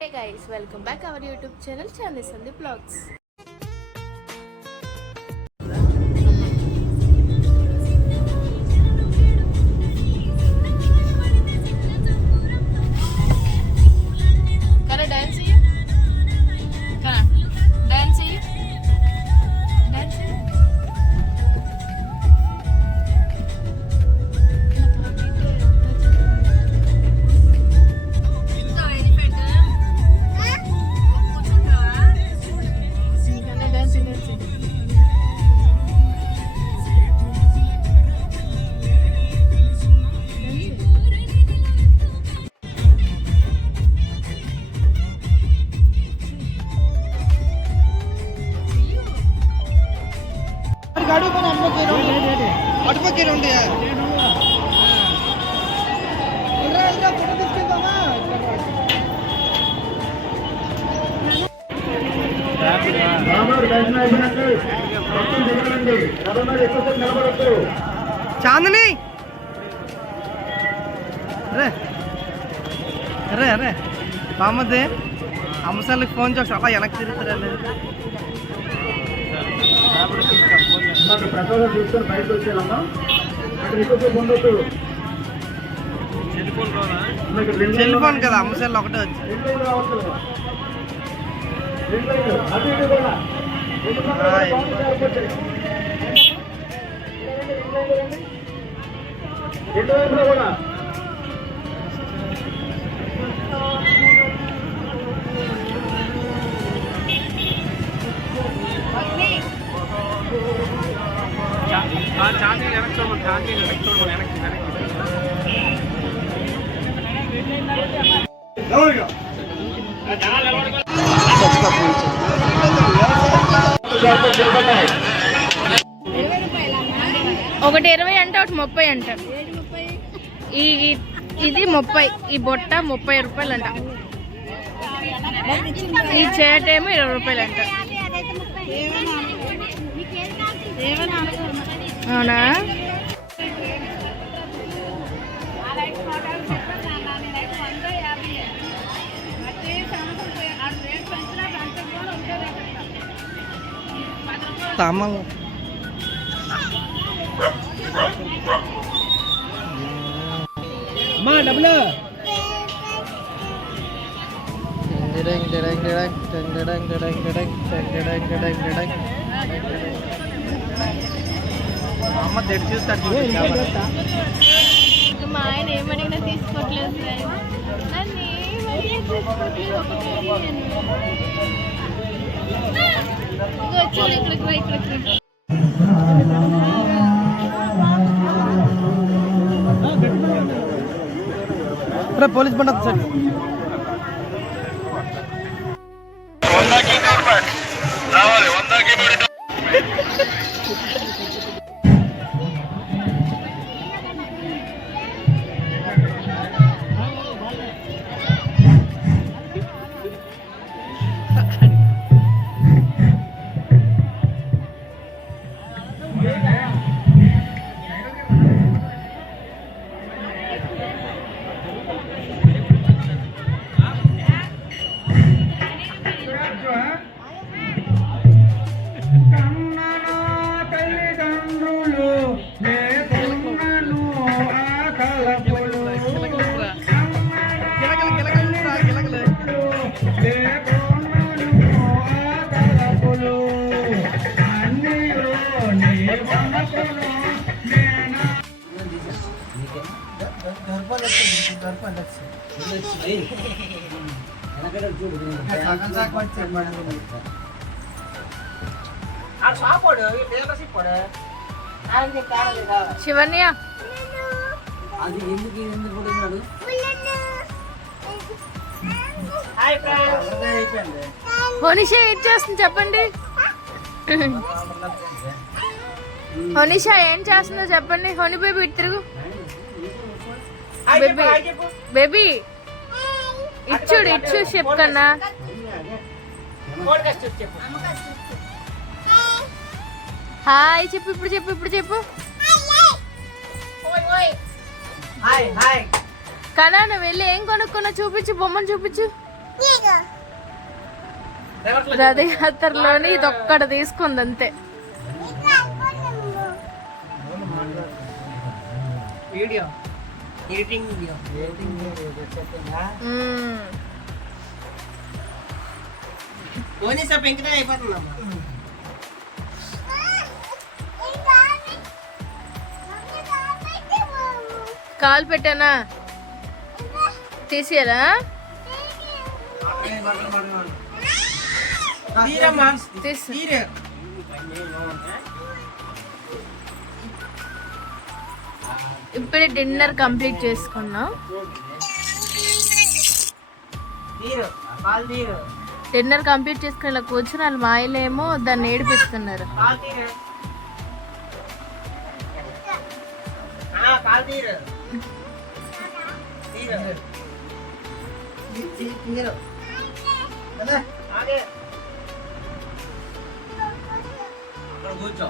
Hey guys, welcome back our YouTube channel Chandi Sandeep Vlogs. Can I dance here? Can I dance here? Dance here? गाड़ी पर अटपके रोंडी है photo తీసుకెళ్దామా Chandni అరే అరే అరే బామ్మది అమ్మసార్లకు phone చేసి అలా వెనక్కి తిరుగుతారా ప్రసాదం తీసుకొని బయటకు వచ్చేయాలమ్మా అక్కడ ఎక్కువ పొందొద్దు సెల్ ఫోన్ కదా అమ్మసార్లు ఒకటే వచ్చి కూడా చాందీ వెనక్కి చూడమని చాందీ వెనక్కి చూడమని వెనక్కి ఒకటి 20 అంటే ఒకటి 30 అంట. ఇది 30, ఈ బొట్ట 30 రూపాయలు అంట. ఈ చేటేమో 20 రూపాయలు అంట. అవునా? తామలు అమ్మా డబ్బులు అమ్మ తెచ్చి చూస్తాడు మా ఆయన ఏమడిగినా తీసుకోవట్లేదు. నన్ను వచ్చింది ఇక్కడికి. పోలీస్ బండి సార్ శివన్య హోనిషా ఏం చేస్తుంది చెప్పండి. హోనిషా ఏం చేస్తుందో చెప్పండి. హోని బేబీ ఇటు తిరుగు. బేబీ ఇచ్చు చెప్పు కన్నా. హాయ్ చెప్పు. ఇప్పుడు చెప్పు కన్నా. నువ్వు వెళ్ళి ఏం కొనుక్కున్నా చూపించు. బొమ్మను చూపించు. రథయాత్రలోని ఇది ఒక్కటి తీసుకుంది అంతే. వీడియో ఎడిటింగ్ వీడియో ఓనీ సబ్ ఇంకా అయిపోతుందమ్మా. కాలు పెట్టానా తీసేయాలా? తీసి ఇప్పుడే డిన్నర్ కంప్లీట్ చేసుకున్నాం. డిన్నర్ కంప్లీట్ చేసుకుని ఇలా కూర్చుని వాళ్ళు మాయలేమో దాన్ని ఏడిపిస్తున్నారు. కూర్చో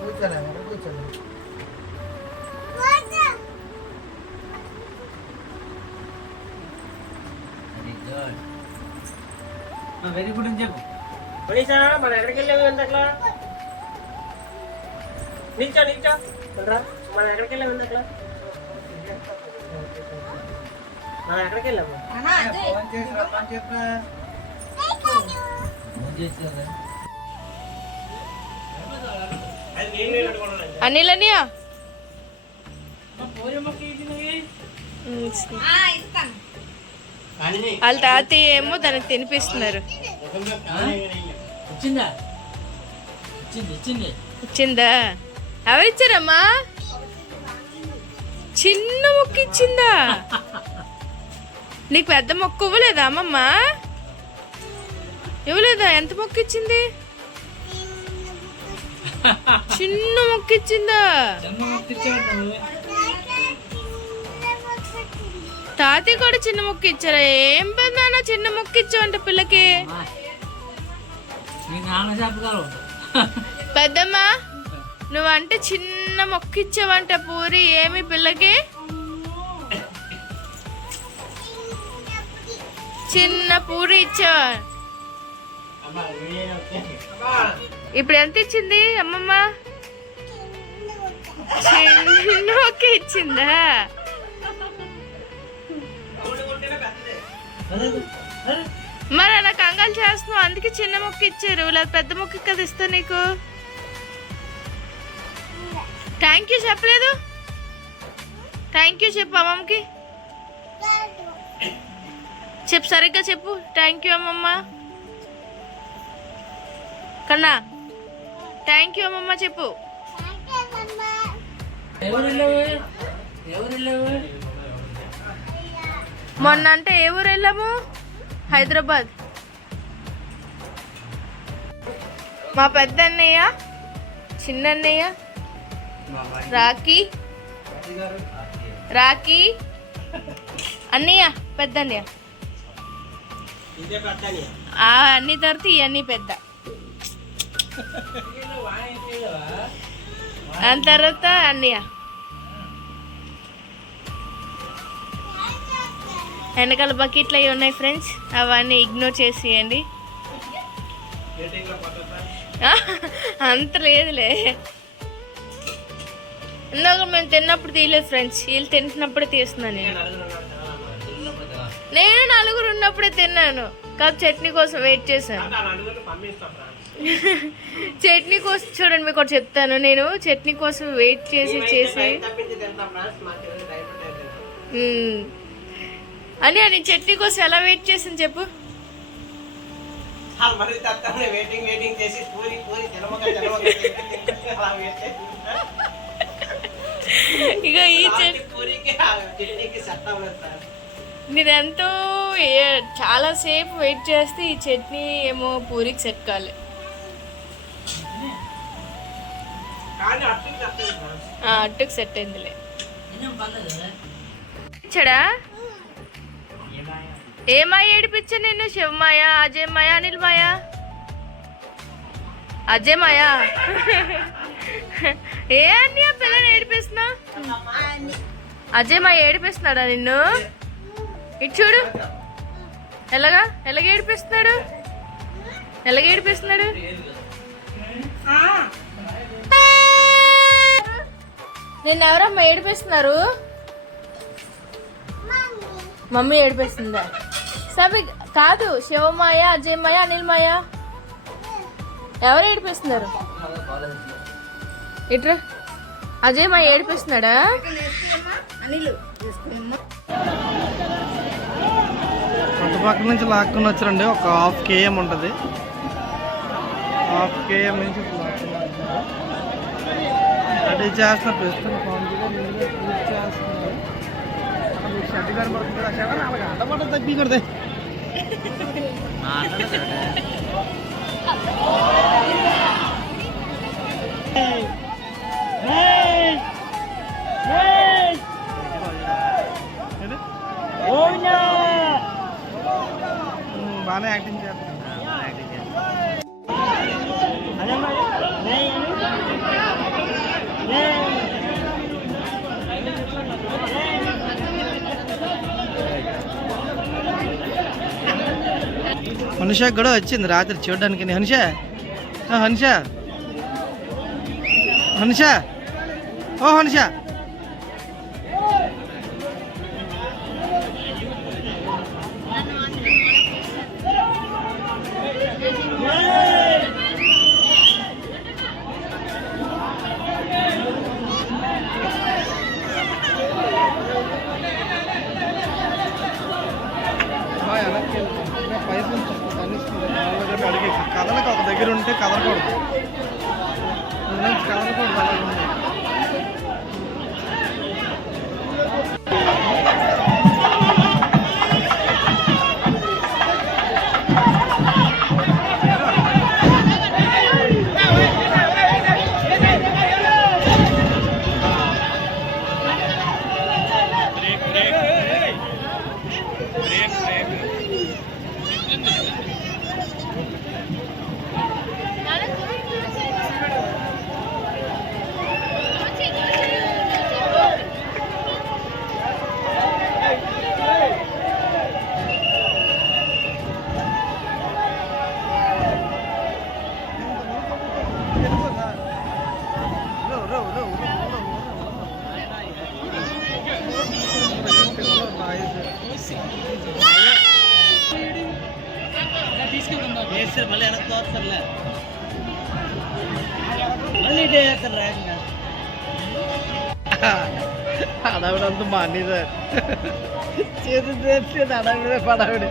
కూర్చోలే కూర్చోలే. వెరీ గుడ్ అని చెప్పు. మనీషా మనం ఎక్కడికి వెళ్ళాము ఎంతట్లా? నిల్చో నిల్చో మనం ఎక్కడికి వెళ్ళాము ఎంతట్లా? మనం ఎక్కడికి వెళ్ళాము? అనిల్ అనియా వాళ్ళ తాతయ్య ఏమో దానికి తినిపిస్తున్నారు. ఇచ్చిందా? ఎవరిచ్చారమ్మా? చిన్న మొక్క ఇచ్చిందా? నీకు పెద్ద మొక్క ఇవ్వలేదా అమ్మమ్మ? ఇవ్వలేదా? ఎంత మొక్క ఇచ్చింది? చిన్న మొక్క ఇచ్చిందా? తాతయ్య కూడా చిన్న మొక్క ఇచ్చారా? ఏం పెద్దనా చిన్న మొక్క ఇచ్చావంట పిల్లకి? పెద్దమ్మా నువ్వంటే చిన్న మొక్క ఇచ్చావంట పూరి. ఏమి పిల్లకి? చిన్న పూరి ఇచ్చావా? ఇప్పుడు ఎంత ఇచ్చింది అమ్మమ్మ? చిన్న మొక్క ఇచ్చిందా? మరి అలా కంగాలు చేస్తున్నావు, అందుకే చిన్న మొక్క ఇచ్చారు. ఇలా పెద్ద మొక్క కదా ఇస్తా నీకు. థ్యాంక్ యూ చెప్పలేదు? థ్యాంక్ యూ చెప్పు అమ్మమ్మకి. చెప్పు సరిగ్గా చెప్పు. థ్యాంక్ యూ అమ్మమ్మ. కన్నా థ్యాంక్ యూ అమ్మమ్మ చెప్పు. మొన్న అంటే ఏ ఊరు వెళ్ళాము? హైదరాబాద్. మా పెద్ద అన్నయ్య, చిన్న అన్నయ్య, రాఖీ అన్నయ్య, పెద్ద అన్నయ్య. అన్ని తర్వాత ఇవన్నీ పెద్ద. దాని తర్వాత అన్నయ్య. వెనకాల బకెట్లు అవి ఉన్నాయి ఫ్రెండ్స్, అవన్నీ ఇగ్నోర్ చేసేయండి. అంత లేదులే, ఇందాక మేము తిన్నప్పుడు తీయలేదు ఫ్రెండ్స్, వీళ్ళు తింటున్నప్పుడే తీస్తున్నాను. నేను నలుగురు ఉన్నప్పుడే తిన్నాను. కాదు చట్నీ కోసం వెయిట్ చేశాను. చట్నీ కోసం చూడండి, మీకు ఒకటి చెప్తాను. నేను చట్నీ కోసం వెయిట్ చేసి అని అని చట్నీ కోసం ఎలా వెయిట్ చేసాను చెప్పు. ఇక ఈ నేనెంతో చాలా సేపు వెయిట్ చేస్తే ఈ చట్నీ ఏమో పూరికి సెట్ కాలే. అట్టుకు సెట్ అయిందిలే. ఇచ్చాడా? ఏ మాయ ఏడిపించా నేను? శివమాయ, అజయ్ మాయ, అనిల్ మాయ, అజయ్ మాయ. ఏ అన్ని పిల్లని ఏడిపిస్తున్నా? అజయ్ మా ఏడిపిస్తున్నాడా నిన్ను? ఇటు చూడు, ఎలాగ ఏడిపిస్తున్నాడు, నిన్ను ఎవరమ్మా ఏడిపిస్తున్నారు? మమ్మీ ఏడిపిస్తుందా? సభి కాదు, శివమాయ, అజయ్ మాయ, అనిల్ మాయ ఎవరు ఏడిపిస్తున్నారు? ఇట్రా, అజయ్ మాయ ఏడిపిస్తున్నాడా? అటుపక్క నుంచి లాక్కుని వచ్చారండి. ఒక 1/2 km ఉంటుంది. 1/2 km నుంచి రెడీ చేస్తున్నారు. ప్రస్తుతం పూజ చేస్తున్నారు. అక్కడ మీకు షెడ్ కనబడుతుంది కదా, షెడ్ అలాగే అడ్డపడ్డ తగ్గికూడదు. బాగానే యాక్టింగ్ చేస్తున్నారు. హనుష కూడా వచ్చింది రాత్రి చూడడానికి. హనుష హనుష హనుష ఓ హనుష కథలకు ఒక దగ్గర ఉంటే కదలకూడదు, కదలకూడదు. అలాగే ఉంది. మళ్ళీ వెనక్కి తోస్తారులే, మళ్ళీ అడవిడంతా మాని సార్ చేతి చేసి అడవిడే పడవిడి.